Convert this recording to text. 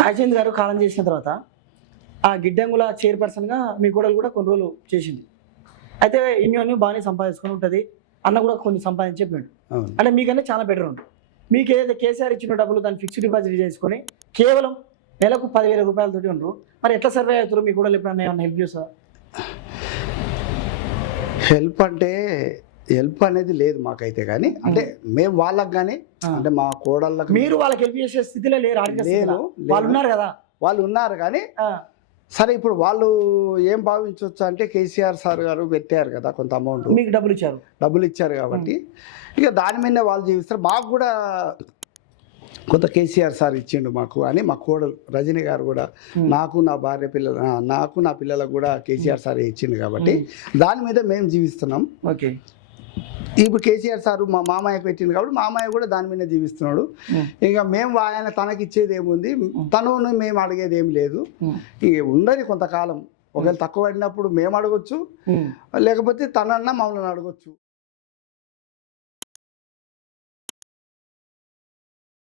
సాయిచంద్ గారు కాలం చేసిన తర్వాత ఆ గిడ్డంగుల చైర్పర్సన్గా మీ కోడలు కూడా కొన్ని రోజులు చేసింది. అయితే ఇన్ని బాగానే సంపాదించుకొని ఉంటుంది, అన్న కూడా కొన్ని సంపాదించి చెప్పాడు. అంటే మీకన్నా చాలా బెటర్ ఉంటుంది. మీకు ఏదైతే కేసీఆర్ ఇచ్చిన డబ్బులు దాన్ని ఫిక్స్డ్ డిపాజిట్ చేసుకొని కేవలం నెలకు 10,000 రూపాయలతోటి ఉండరు. మరి ఎట్లా సర్వే అవుతారు? మీ కూడా ఎప్పుడన్నా ఏమన్నా హెల్ప్ చేస్తారా? హెల్ప్ అనేది లేదు మాకైతే, కానీ అంటే మేము వాళ్ళకి కానీ అంటే మా కోడళ్ళకి మీరు వాళ్ళకి హెల్ప్ చేసే స్థితిలో లేరు. వాళ్ళు ఉన్నారు కదా, వాళ్ళు ఉన్నారు కానీ సరే ఇప్పుడు వాళ్ళు ఏం భావించవచ్చు అంటే కేసీఆర్ సార్ గారు పెట్టారు కదా కొంత అమౌంట్, మీకు డబ్బులు ఇచ్చారు కాబట్టి ఇక దాని మీదనే వాళ్ళు జీవిస్తారు. మాకు కూడా కొంత కేసీఆర్ సార్ ఇచ్చిండు మాకు అని మా కోడలు రజనీ గారు కూడా నాకు నా పిల్లలకు కూడా కేసీఆర్ సార్ ఇచ్చిండు కాబట్టి దాని మీద మేము జీవిస్తున్నాం. ఓకే, ఇప్పుడు కేసీఆర్ సారు మా మామయ్య పెట్టింది కాబట్టి మామయ్య కూడా దాని మీద జీవిస్తున్నాడు. ఇక మేము ఆయన తనకి ఇచ్చేది ఏముంది, తను మేము అడిగేది ఏమి లేదు. ఇక ఉండని కొంతకాలం ఒకవేళ తక్కువ పడినప్పుడు మేము అడగొచ్చు, లేకపోతే తనన్నా మమ్మల్ని అడగొచ్చు.